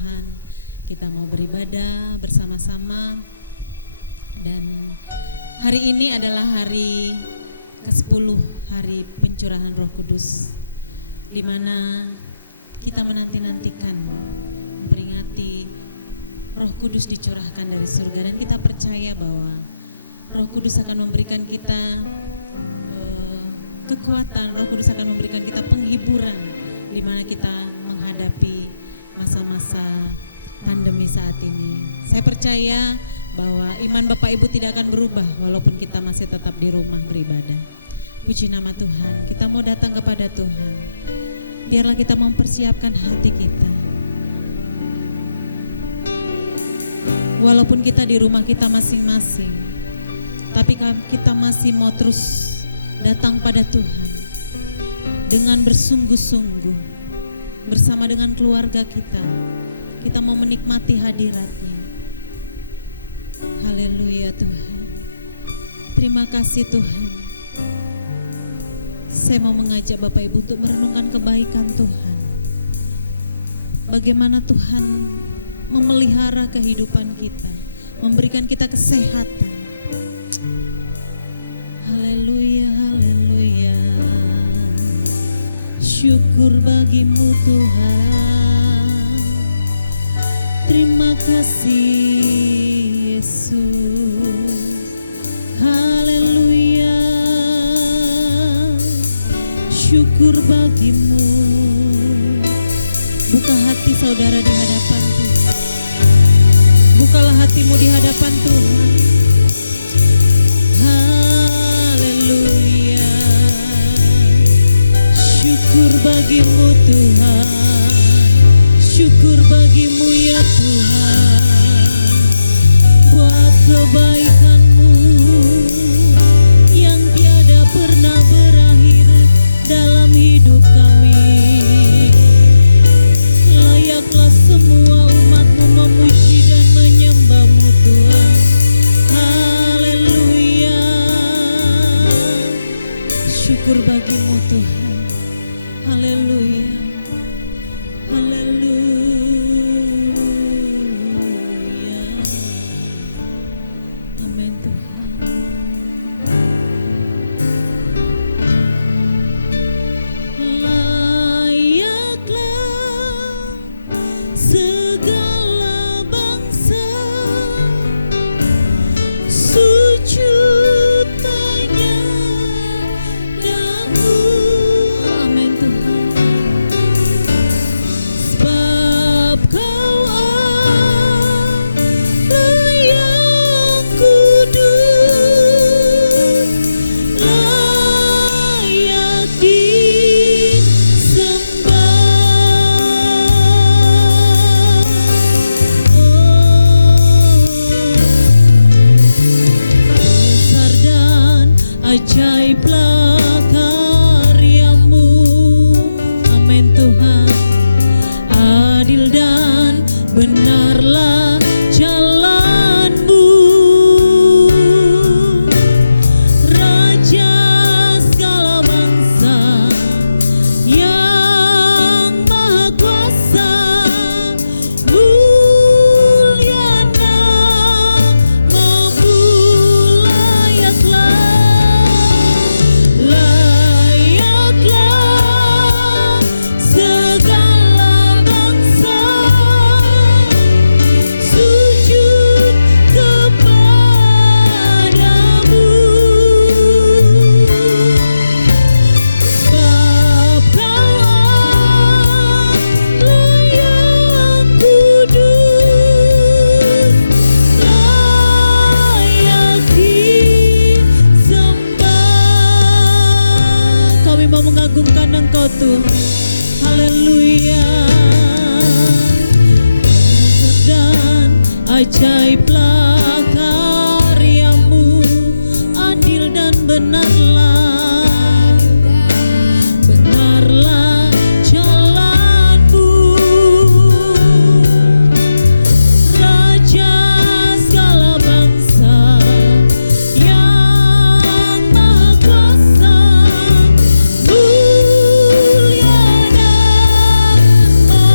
Tuhan. Kita mau beribadah bersama-sama. Dan hari ini adalah hari ke-10, hari pencurahan Roh Kudus, di mana kita menanti-nantikan memperingati Roh Kudus dicurahkan dari surga, dan kita percaya bahwa Roh Kudus akan memberikan kita kekuatan. Roh Kudus akan memberikan kita penghiburan di mana kita menghadapi masa-masa pandemi saat ini. Saya percaya bahwa iman Bapak Ibu tidak akan berubah walaupun kita masih tetap di rumah beribadah. Puji nama Tuhan. Kita mau datang kepada Tuhan. Biarlah kita mempersiapkan hati kita. Walaupun kita di rumah kita masing-masing, tapi kita masih mau terus datang pada Tuhan dengan bersungguh-sungguh bersama dengan keluarga kita. Kita mau menikmati hadirat-Nya. Haleluya Tuhan. Terima kasih Tuhan. Saya mau mengajak Bapak Ibu untuk merenungkan kebaikan Tuhan. Bagaimana Tuhan memelihara kehidupan kita, memberikan kita kesehatan. Haleluya, haleluya. Syukur bagimu Tuhan. Terima kasih Yesus. Haleluya. Syukur bagimu. Buka hati saudara di hadapan Tuhan. Bukalah hatimu di hadapan Tuhan. Haleluya. Syukur bagimu Tuhan. Syukur bagimu ya Tuhan. Buat kebaikan-Mu yang tiada pernah berakhir dalam hidup kami. Layaklah semua umat-Mu memuji dan menyembah-Mu Tuhan. Haleluya. Syukur bagimu Tuhan. Haleluya. Haleluya. Amin Tuhan. Layaklah segala bangsa sujud tanya daku. Amin Tuhan. Sebab Kau Allah yang kudus, layak disembah. Besar dan ajaiblah karya-Mu. Amin Tuhan. Adil dan benarlah jalan-Mu. Raja segala bangsa yang maha kuasa, mulia nama-Mu. Layaklah segala bangsa sujud kepadamu. Sebab Kau Allah yang kudus, layak disembah. Kami mau mengagungkan Engkau Tuhan. Haleluya. Dan ajaiblah karya-Mu, adil dan benarlah, benarlah jalan-Mu. Raja segala bangsa yang maha kuasa, mulia nama-Mu.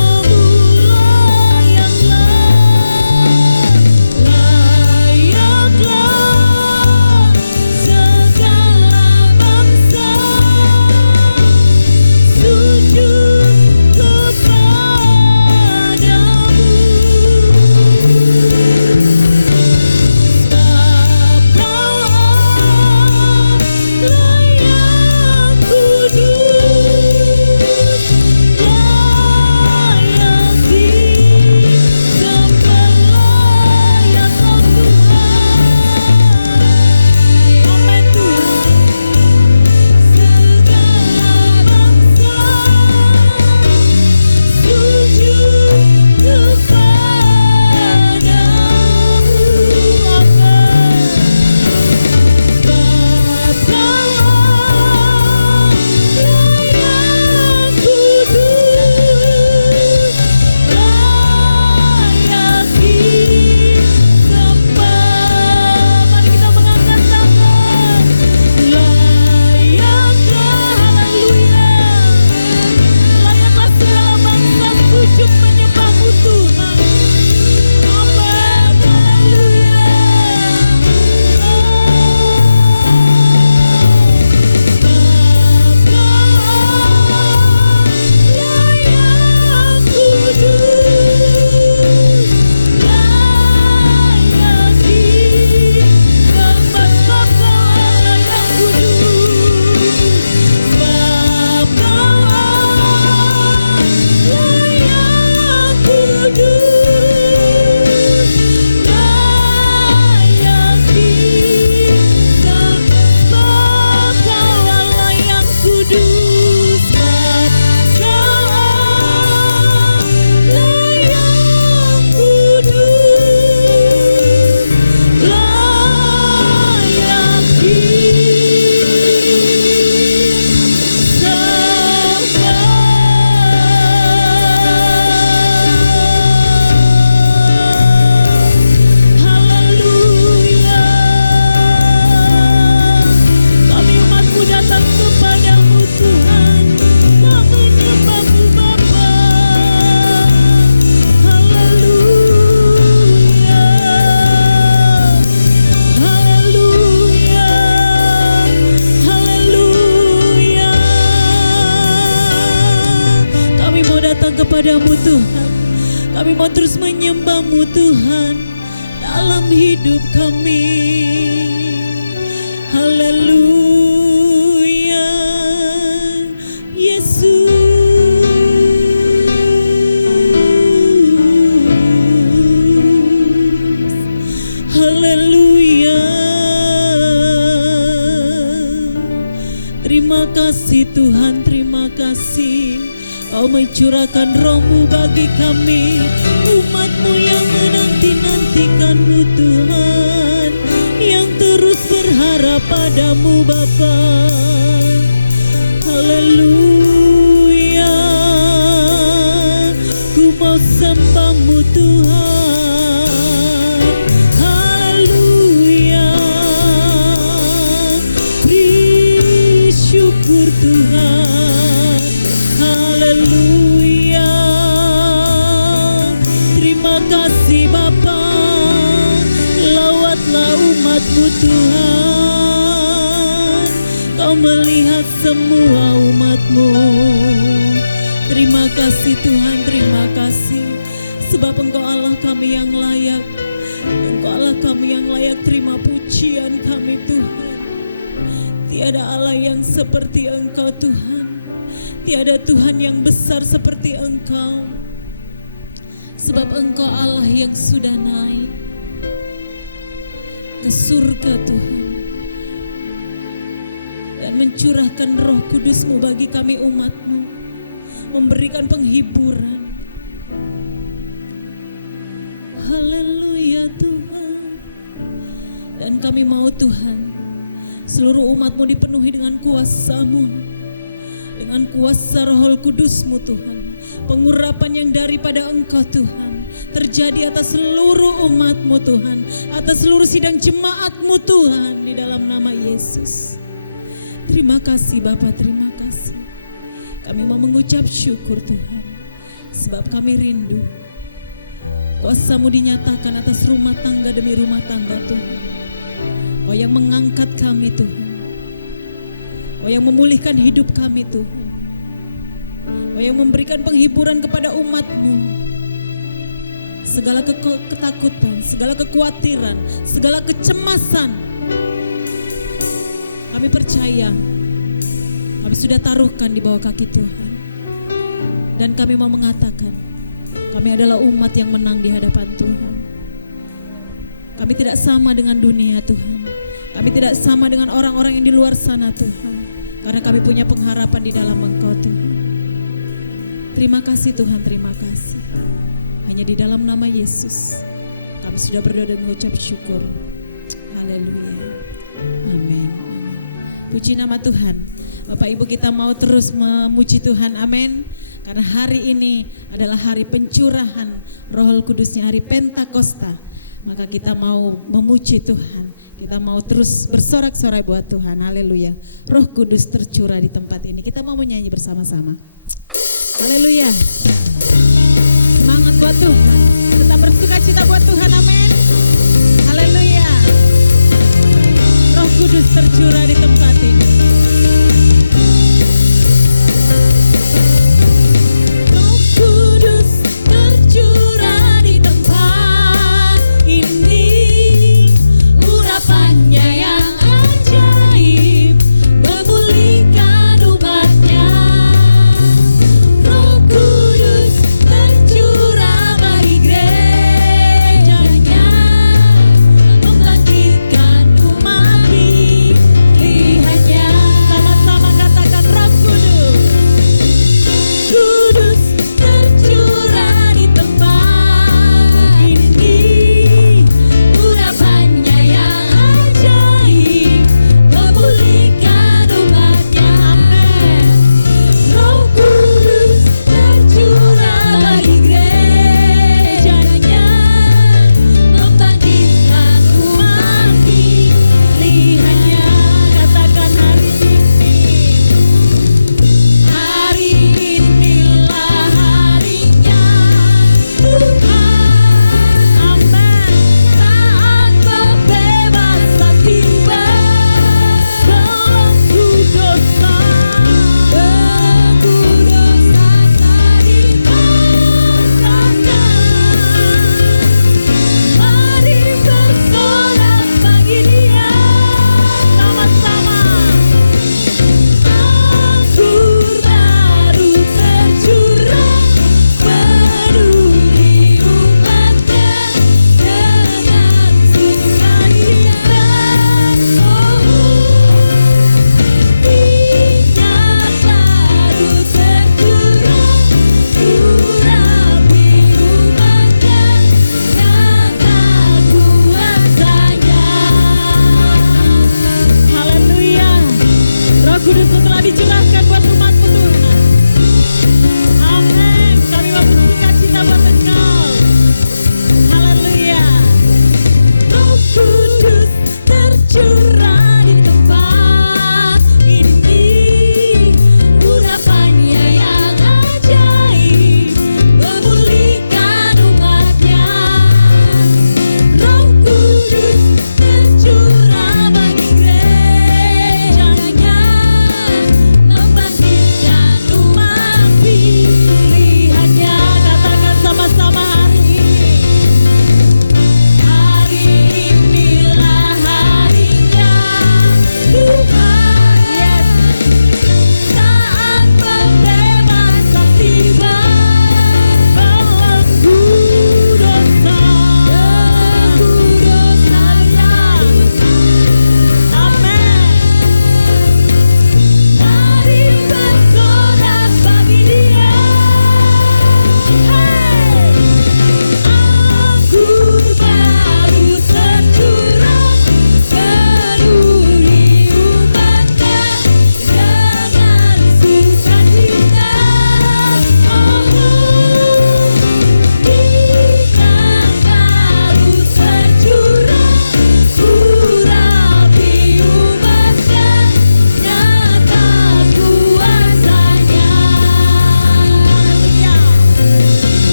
kepadamu Tuhan. Kami mau terus menyembah-Mu Tuhan dalam hidup kami. Haleluya, Yesus. Haleluya. Terima kasih Tuhan, terima kasih. Kau mencurahkan roh-Mu bagi kami, umat-Mu yang menanti-nantikan-Mu Tuhan, yang terus berharap padamu Bapa. Haleluya, ku mau sembah-Mu Tuhan. Haleluya, beri syukur Tuhan. Haleluya, terima kasih Bapa. Lawatlah umat-Mu Tuhan, Kau melihat semua umat-Mu. Terima kasih Tuhan, terima kasih. Sebab Engkau Allah kami yang layak. Engkau Allah kami yang layak terima pujian kami Tuhan. Tiada Allah yang seperti Engkau Tuhan. Tiada Tuhan yang besar seperti Engkau. Sebab Engkau Allah yang sudah naik ke surga Tuhan, dan mencurahkan roh kudus-Mu bagi kami umat-Mu, memberikan penghiburan. Haleluya Tuhan. Dan kami mau Tuhan, seluruh umat-Mu dipenuhi dengan kuasa-Mu, dengan kuasa Roh Kudus-Mu Tuhan. Pengurapan yang daripada Engkau Tuhan terjadi atas seluruh umat-Mu Tuhan, atas seluruh sidang jemaat-Mu Tuhan, di dalam nama Yesus. Terima kasih Bapa, terima kasih. Kami mau mengucap syukur Tuhan, sebab kami rindu kuasa-Mu dinyatakan atas rumah tangga demi rumah tangga Tuhan. Kau yang mengangkat kami Tuhan, Kau yang memulihkan hidup kami Tuhan. Kau yang memberikan penghiburan kepada umat-Mu. Segala ketakutan, segala kekhawatiran, segala kecemasan, kami percaya kami sudah taruhkan di bawah kaki Tuhan. Dan kami mau mengatakan, kami adalah umat yang menang di hadapan Tuhan. Kami tidak sama dengan dunia Tuhan. Kami tidak sama dengan orang-orang yang di luar sana Tuhan. Karena kami punya pengharapan di dalam Engkau Tuhan. Terima kasih Tuhan, terima kasih. Hanya di dalam nama Yesus kami sudah berdoa dan mengucap syukur. Haleluya. Amin. Puji nama Tuhan. Bapak Ibu, kita mau terus memuji Tuhan. Amin. Karena hari ini adalah hari pencurahan Roh Kudusnya, hari Pentakosta. Maka kita mau memuji Tuhan. Kita mau terus bersorak-sorai buat Tuhan. Haleluya. Roh Kudus tercurah di tempat ini. Kita mau menyanyi bersama-sama. Haleluya. Semangat buat Tuhan. Tetap bersuka cita buat Tuhan. Amin. Haleluya. Roh Kudus tercurah di tempat ini. Roh Kudus tercurah di tempat ini. Urapannya yang ajaib memulihkan umatnya. Roh Kudus tercurah bagi gerejanya, membangkitkan umat pilihannya.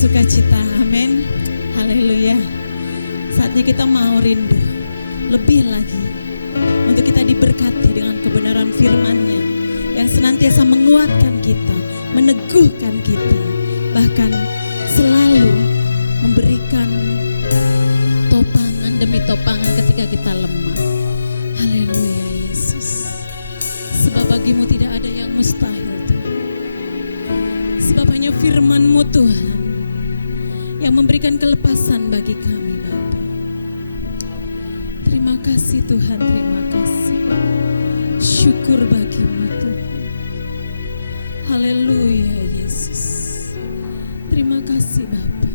bersukacita. Amin. Haleluya. Saatnya kita mau rindu lebih lagi untuk kita diberkati dengan kebenaran firman-Nya yang senantiasa menguatkan kita, meneguhkan kita, bahkan selalu memberikan topangan demi topangan ketika kita lemah. Haleluya Yesus. Sebab bagimu tidak ada yang mustahil Tuhan. Sebab hanya firman-Mu Tuhan yang memberikan kelepasan bagi kami Bapa. Terima kasih Tuhan, terima kasih. Syukur bagimu Tuhan. Haleluya Yesus. Terima kasih Bapa.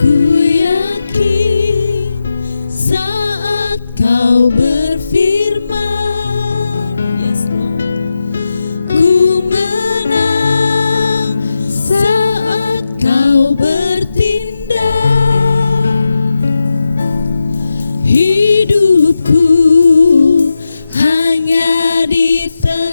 Ku yakin saat Kau berfirman, yes Lord, ku menang saat Kau bertindak. Hidupku hanya ditentukan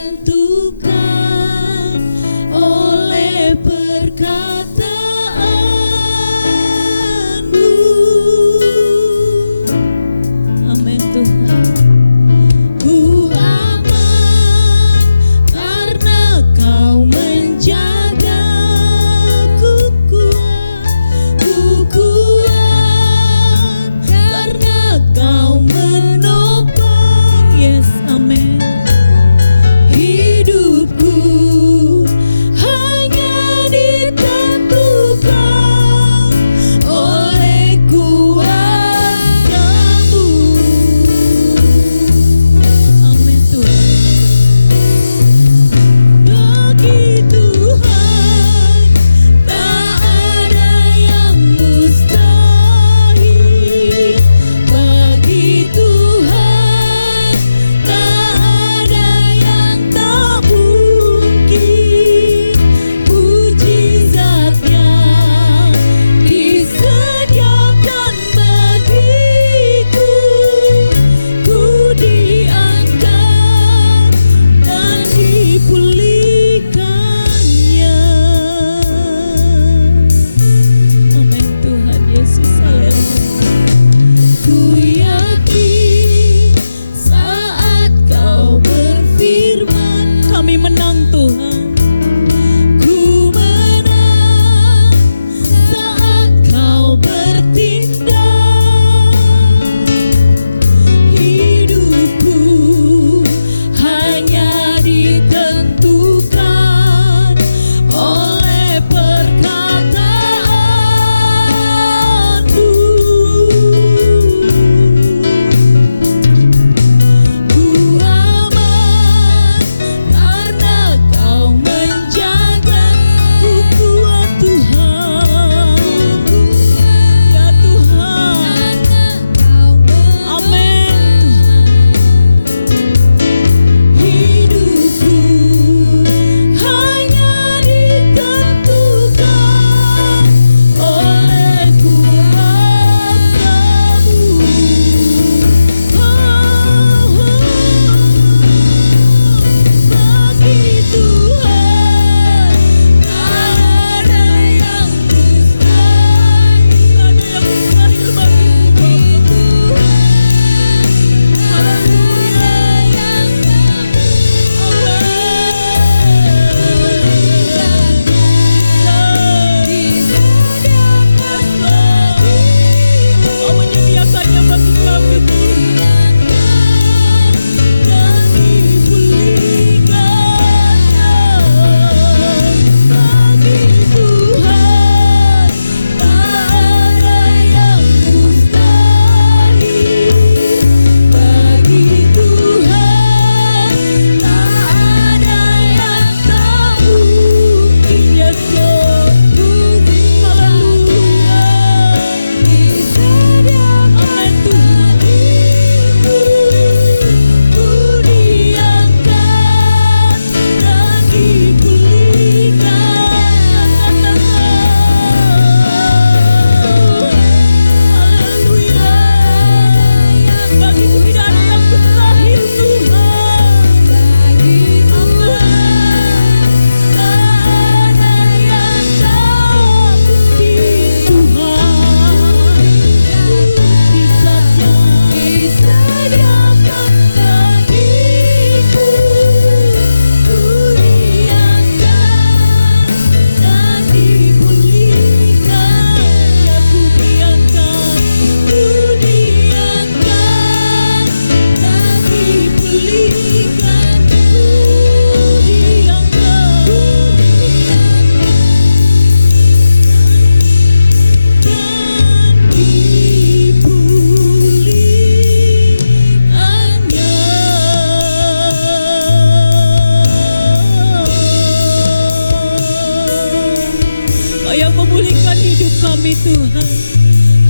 yang memulihkan hidup kami Tuhan.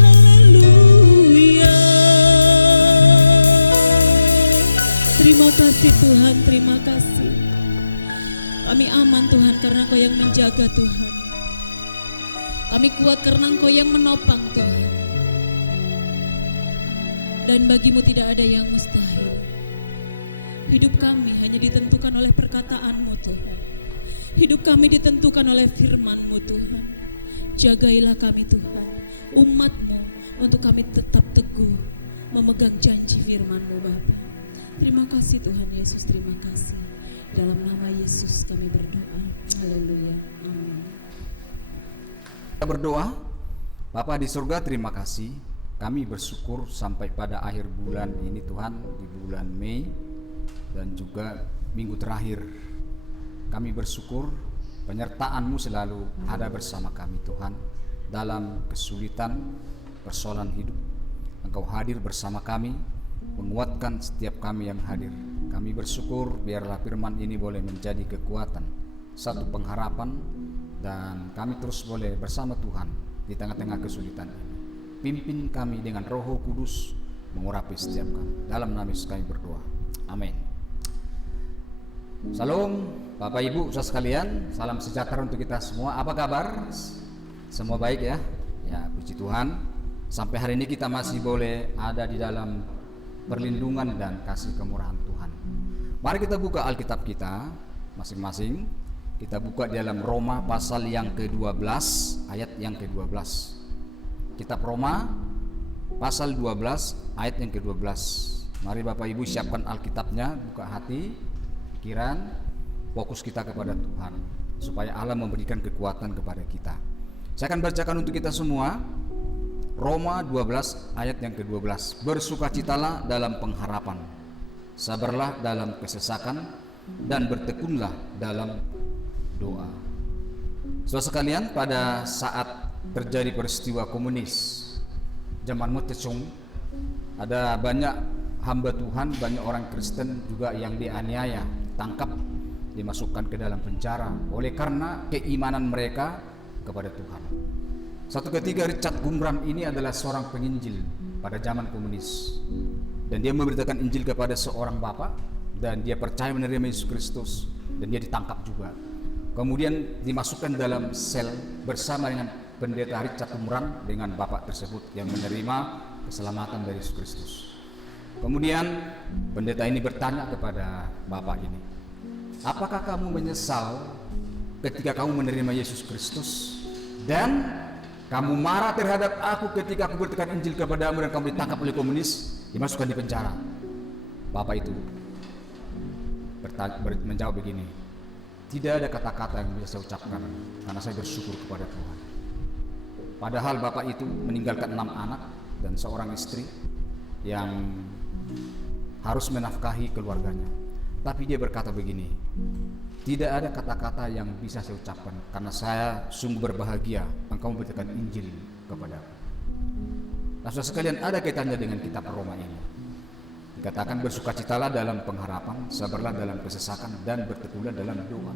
Haleluya. Terima kasih Tuhan, terima kasih. Kami aman Tuhan karena Engkau yang menjaga Tuhan. Kami kuat karena Engkau yang menopang Tuhan. Dan bagimu tidak ada yang mustahil. Hidup kami hanya ditentukan oleh perkataanmu Tuhan. Hidup kami ditentukan oleh firman-Mu Tuhan. Jagailah kami Tuhan, umat-Mu, untuk kami tetap teguh memegang janji firman-Mu Bapa. Terima kasih Tuhan Yesus, terima kasih. Dalam nama Yesus kami berdoa. Haleluya. Amin. Kita berdoa. Bapa di surga, terima kasih. Kami bersyukur sampai pada akhir bulan ini Tuhan, di bulan Mei dan juga minggu terakhir. Kami bersyukur penyertaan-Mu selalu ada bersama kami Tuhan. Dalam kesulitan, persoalan hidup, Engkau hadir bersama kami, menguatkan setiap kami yang hadir. Kami bersyukur biarlah firman ini boleh menjadi kekuatan, satu pengharapan, dan kami terus boleh bersama Tuhan di tengah-tengah kesulitan ini. Pimpin kami dengan Roh Kudus, mengurapi setiap kami. Dalam nama Yesus kami berdoa. Amin. Salam Bapak Ibu saudara sekalian, salam sejahtera untuk kita semua. Apa kabar? Semua baik ya? Ya, puji Tuhan. Sampai hari ini kita masih boleh ada di dalam perlindungan dan kasih kemurahan Tuhan. Mari kita buka Alkitab kita masing-masing. Kita buka di dalam Roma pasal yang ke-12 ayat yang ke-12. Kitab Roma pasal 12 ayat yang ke-12. Mari Bapak Ibu siapkan Alkitabnya, buka hati, pikiran, fokus kita kepada Tuhan, supaya Allah memberikan kekuatan kepada kita. Saya akan bacakan untuk kita semua. Roma 12 ayat yang ke-12. Bersukacitalah dalam pengharapan, sabarlah dalam kesesakan, dan bertekunlah dalam doa. Saudara sekalian, pada saat terjadi peristiwa komunis zaman Mao Tse-tung, ada banyak hamba Tuhan, banyak orang Kristen juga yang dianiaya, tangkap, dimasukkan ke dalam penjara oleh karena keimanan mereka kepada Tuhan. Satu ketika Richard Gumram ini adalah seorang penginjil pada zaman komunis, dan dia memberitakan Injil kepada seorang bapak, dan dia percaya menerima Yesus Kristus, dan dia ditangkap juga. Kemudian dimasukkan dalam sel bersama dengan pendeta Richard Gumram dengan bapak tersebut yang menerima keselamatan dari Yesus Kristus. Kemudian pendeta ini bertanya kepada bapak ini, apakah kamu menyesal ketika kamu menerima Yesus Kristus, dan kamu marah terhadap aku ketika aku beritakan Injil kepadamu dan kamu ditangkap oleh komunis, dimasukkan di penjara? Bapak itu menjawab begini, tidak ada kata-kata yang bisa saya ucapkan karena saya bersyukur kepada Tuhan. Padahal bapak itu meninggalkan 6 anak dan seorang istri yang harus menafkahi keluarganya. Tapi dia berkata begini, tidak ada kata-kata yang bisa saya ucapkan karena saya sungguh berbahagia engkau memberitakan Injil kepadaku. Nah, saudara sekalian, ada kaitannya dengan kitab Roma ini. Dikatakan bersukacitalah dalam pengharapan, sabarlah dalam kesesakan, dan bertekunlah dalam doa.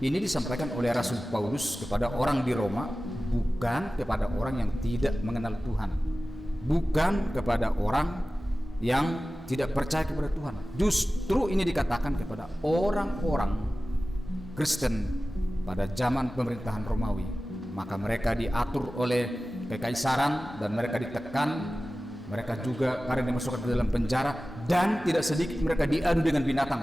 Ini disampaikan oleh Rasul Paulus kepada orang di Roma, bukan kepada orang yang tidak mengenal Tuhan, bukan kepada orang yang tidak percaya kepada Tuhan. Justru ini dikatakan kepada orang-orang Kristen pada zaman pemerintahan Romawi. Maka mereka diatur oleh kekaisaran dan mereka ditekan, mereka juga karena dimasukkan ke dalam penjara, dan tidak sedikit mereka diadu dengan binatang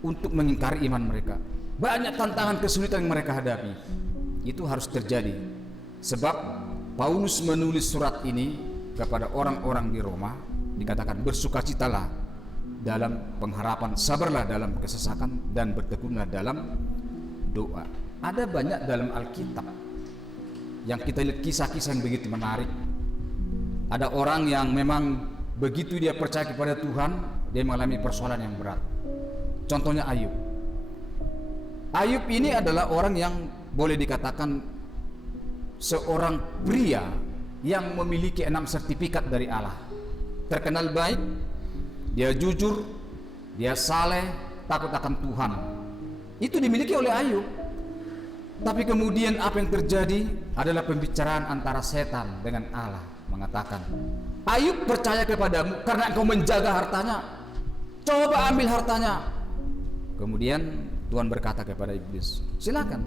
untuk mengingkari iman mereka. Banyak tantangan kesulitan yang mereka hadapi. Itu harus terjadi sebab Paulus menulis surat ini kepada orang-orang di Roma. Dikatakan bersukacitalah dalam pengharapan, sabarlah dalam kesesakan, dan bertekunlah dalam doa. Ada banyak dalam Alkitab yang kita lihat kisah-kisah yang begitu menarik. Ada orang yang memang begitu dia percaya kepada Tuhan, dia mengalami persoalan yang berat. Contohnya Ayub. Ayub ini adalah orang yang boleh dikatakan seorang pria yang memiliki 6 sertifikat dari Allah. Terkenal baik, dia jujur, dia saleh, takut akan Tuhan. Itu dimiliki oleh Ayub. Tapi kemudian apa yang terjadi adalah pembicaraan antara setan dengan Allah, mengatakan, Ayub percaya kepadamu karena engkau menjaga hartanya, coba ambil hartanya. Kemudian Tuhan berkata kepada iblis, silakan,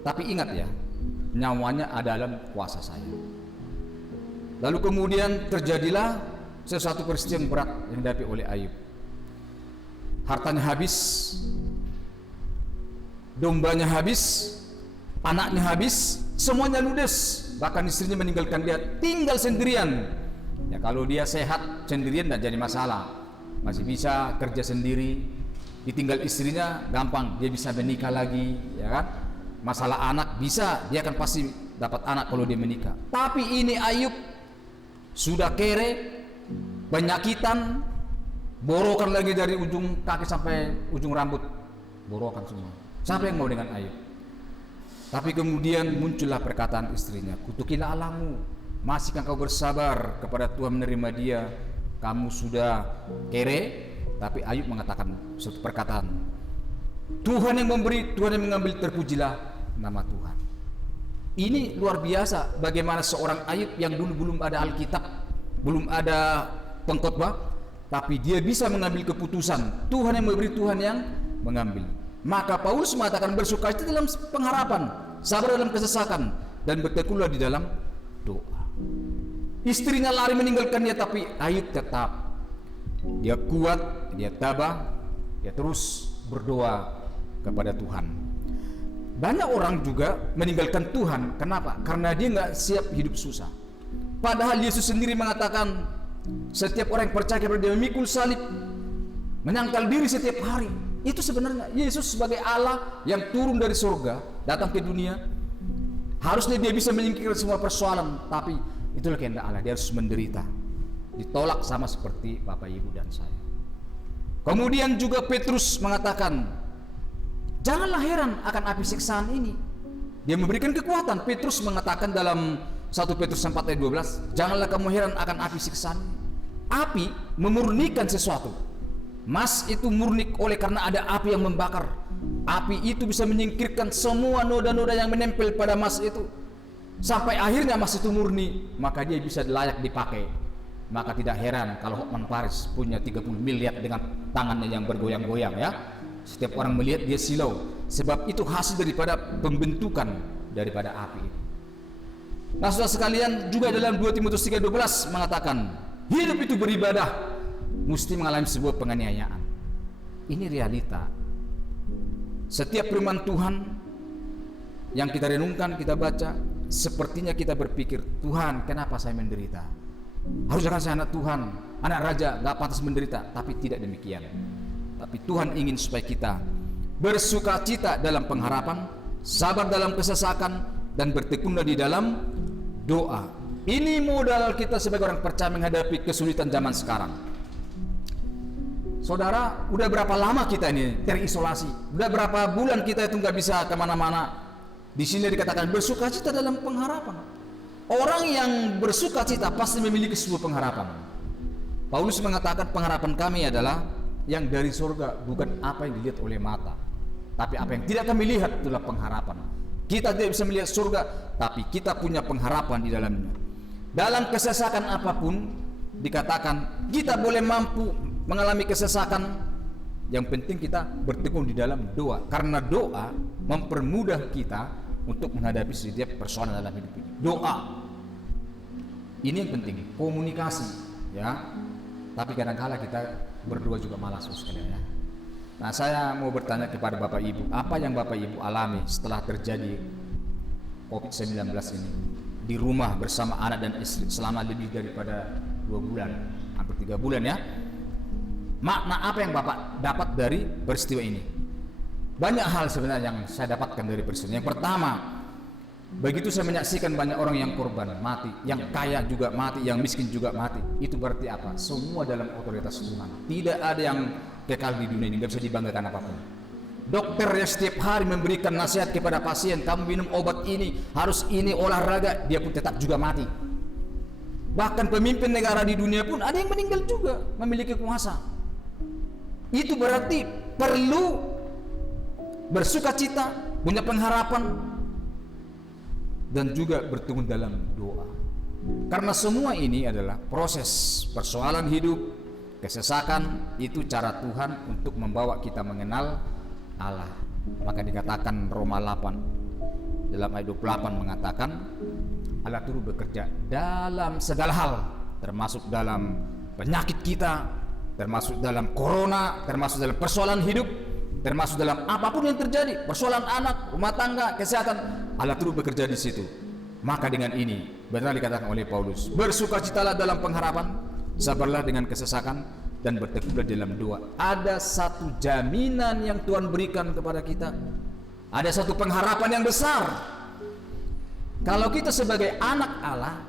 tapi ingat ya, nyawanya ada dalam kuasa saya. Lalu kemudian terjadilah sesuatu peristiwa yang berat yang dihadapi oleh Ayub. Hartanya habis, dombanya habis, anaknya habis, semuanya ludes. Bahkan istrinya meninggalkan dia, tinggal sendirian. Ya kalau dia sehat sendirian tidak jadi masalah, masih bisa kerja sendiri. Ditinggal istrinya gampang, dia bisa menikah lagi, ya kan? Masalah anak bisa, dia akan pasti dapat anak kalau dia menikah. Tapi ini Ayub sudah kere, penyakitan, borokan lagi dari ujung kaki sampai ujung rambut, borokan semua. Siapa yang mau dengan Ayub? Tapi kemudian muncullah perkataan istrinya, kutukilah Allahmu, masihkah kau bersabar kepada Tuhan menerima dia? Kamu sudah kere. Tapi Ayub mengatakan suatu perkataan, Tuhan yang memberi, Tuhan yang mengambil, terpujilah nama Tuhan. Ini luar biasa bagaimana seorang Ayub yang dulu belum ada Alkitab, belum ada pengkhotbah, tapi dia bisa mengambil keputusan. Tuhan yang memberi, Tuhan yang mengambil. Maka Paulus mengatakan bersukacita dalam pengharapan, sabar dalam kesesakan, dan bertekunlah di dalam doa. Istrinya lari meninggalkan dia, tapi Ayub tetap, dia kuat, dia tabah, dia terus berdoa kepada Tuhan. Banyak orang juga meninggalkan Tuhan. Kenapa? Karena dia nggak siap hidup susah. Padahal Yesus sendiri mengatakan, setiap orang yang percaya kepada dia memikul salib, menyangkal diri setiap hari. Itu sebenarnya Yesus sebagai Allah yang turun dari surga datang ke dunia. Harusnya dia bisa menyingkirkan semua persoalan, tapi itulah kehendak Allah, dia harus menderita, ditolak sama seperti Bapak Ibu dan saya. Kemudian juga Petrus mengatakan, janganlah heran akan api siksaan ini. Dia memberikan kekuatan. Petrus mengatakan dalam 1 Petrus 4 ayat 12, janganlah kamu heran akan api siksaan ini. Api memurnikan sesuatu. Mas itu murni oleh karena ada api yang membakar. Api itu bisa menyingkirkan semua noda-noda yang menempel pada mas itu, sampai akhirnya mas itu murni, maka dia bisa layak dipakai. Maka tidak heran kalau Hotman Paris punya 30 miliar dengan tangannya yang bergoyang-goyang, ya. Setiap orang melihat dia silau, sebab itu hasil daripada pembentukan daripada api itu. Nah, saudara sekalian, juga dalam 2 Timotius 3:12 mengatakan, hidup itu beribadah mesti mengalami sebuah penganiayaan. Ini realita. Setiap firman Tuhan yang kita renungkan, kita baca, sepertinya kita berpikir, Tuhan, kenapa saya menderita? Harusnya kan saya anak Tuhan, anak raja, gak pantas menderita. Tapi tidak demikian. Tapi Tuhan ingin supaya kita bersukacita dalam pengharapan, sabar dalam kesesakan, dan bertekunlah di dalam doa. Ini modal kita sebagai orang percaya menghadapi kesulitan zaman sekarang. Saudara, udah berapa lama kita ini terisolasi? Udah berapa bulan kita itu nggak bisa kemana-mana? Di sini dikatakan bersukacita dalam pengharapan. Orang yang bersukacita pasti memiliki sebuah pengharapan. Paulus mengatakan pengharapan kami adalah yang dari surga, bukan apa yang dilihat oleh mata, tapi apa yang tidak kami lihat, itulah pengharapan. Kita tidak bisa melihat surga, tapi kita punya pengharapan di dalamnya. Dalam kesesakan apapun, dikatakan kita boleh mampu mengalami kesesakan. Yang penting kita bertekun di dalam doa, karena doa mempermudah kita untuk menghadapi setiap persoalan dalam hidup ini. Doa ini yang penting, komunikasi, ya. Tapi kadang-kala kita berdua juga malas sekali, ya. Nah, saya mau bertanya kepada Bapak Ibu, apa yang Bapak Ibu alami setelah terjadi COVID-19 ini di rumah bersama anak dan istri selama lebih daripada 2 bulan, hampir 3 bulan, ya. Makna apa yang Bapak dapat dari peristiwa ini? Banyak hal sebenarnya yang saya dapatkan dari peristiwa. Yang pertama, begitu saya menyaksikan banyak orang yang korban mati, yang kaya juga mati, yang miskin juga mati. Itu berarti apa? Semua dalam otoritas Tuhan. Tidak ada yang kekal di dunia ini, nggak bisa dibanggakan apapun. Dokter yang setiap hari memberikan nasihat kepada pasien, kamu minum obat ini, harus ini, olahraga, dia pun tetap juga mati. Bahkan pemimpin negara di dunia pun ada yang meninggal juga, memiliki kuasa. Itu berarti perlu bersukacita punya pengharapan, dan juga bertekun dalam doa. Karena semua ini adalah proses persoalan hidup, kesesakan, itu cara Tuhan untuk membawa kita mengenal Allah. Maka dikatakan Roma 8 dalam ayat 28 mengatakan Allah turut bekerja dalam segala hal, termasuk dalam penyakit kita, termasuk dalam corona, termasuk dalam persoalan hidup, termasuk dalam apapun yang terjadi, persoalan anak, rumah tangga, kesehatan, Allah turut bekerja di situ. Maka dengan ini benar dikatakan oleh Paulus, bersukacitalah dalam pengharapan, sabarlah dengan kesesakan, dan bertekunlah dalam doa. Ada satu jaminan yang Tuhan berikan kepada kita. Ada satu pengharapan yang besar. Kalau kita sebagai anak Allah,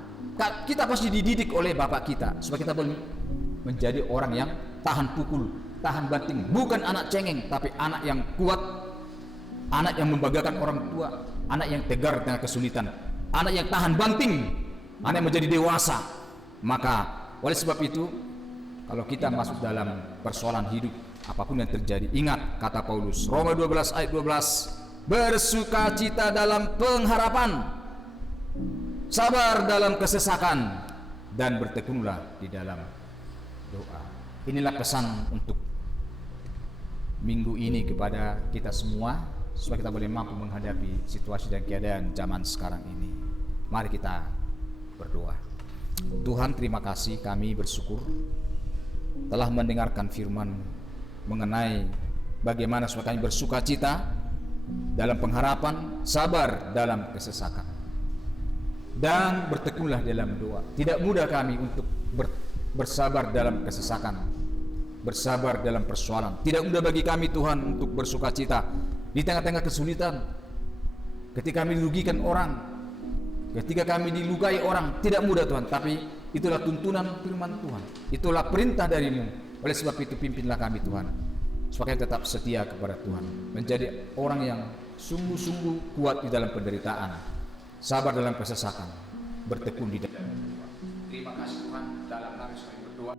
kita pasti dididik oleh Bapak kita supaya kita boleh menjadi orang yang tahan pukul, tahan banting, bukan anak cengeng, tapi anak yang kuat, anak yang membanggakan orang tua, anak yang tegar dengan kesulitan, anak yang tahan banting, anak yang menjadi dewasa. Maka oleh sebab itu, kalau kita masuk dalam persoalan hidup, apapun yang terjadi, ingat kata Paulus, Roma 12 ayat 12, bersukacita dalam pengharapan, sabar dalam kesesakan, dan bertekunlah di dalam doa. Inilah pesan untuk minggu ini kepada kita semua, supaya kita boleh mampu menghadapi situasi dan keadaan zaman sekarang ini. Mari kita berdoa. Tuhan, terima kasih, kami bersyukur telah mendengarkan firman mengenai bagaimana supaya kami bersukacita dalam pengharapan, sabar dalam kesesakan, dan bertekunlah dalam doa. Tidak mudah kami untuk bersabar dalam kesesakan, bersabar dalam persoalan. Tidak mudah bagi kami Tuhan untuk bersukacita di tengah-tengah kesulitan, ketika kami dirugikan orang, ketika kami dilukai orang. Tidak mudah Tuhan, tapi itulah tuntunan firman Tuhan, itulah perintah darimu. Oleh sebab itu pimpinlah kami Tuhan, supaya tetap setia kepada Tuhan, menjadi orang yang sungguh-sungguh kuat di dalam penderitaan, sabar dalam kesesakan, bertekun di dalam Tuhan. Terima kasih Tuhan, dalam nama Yesus kami berdoa.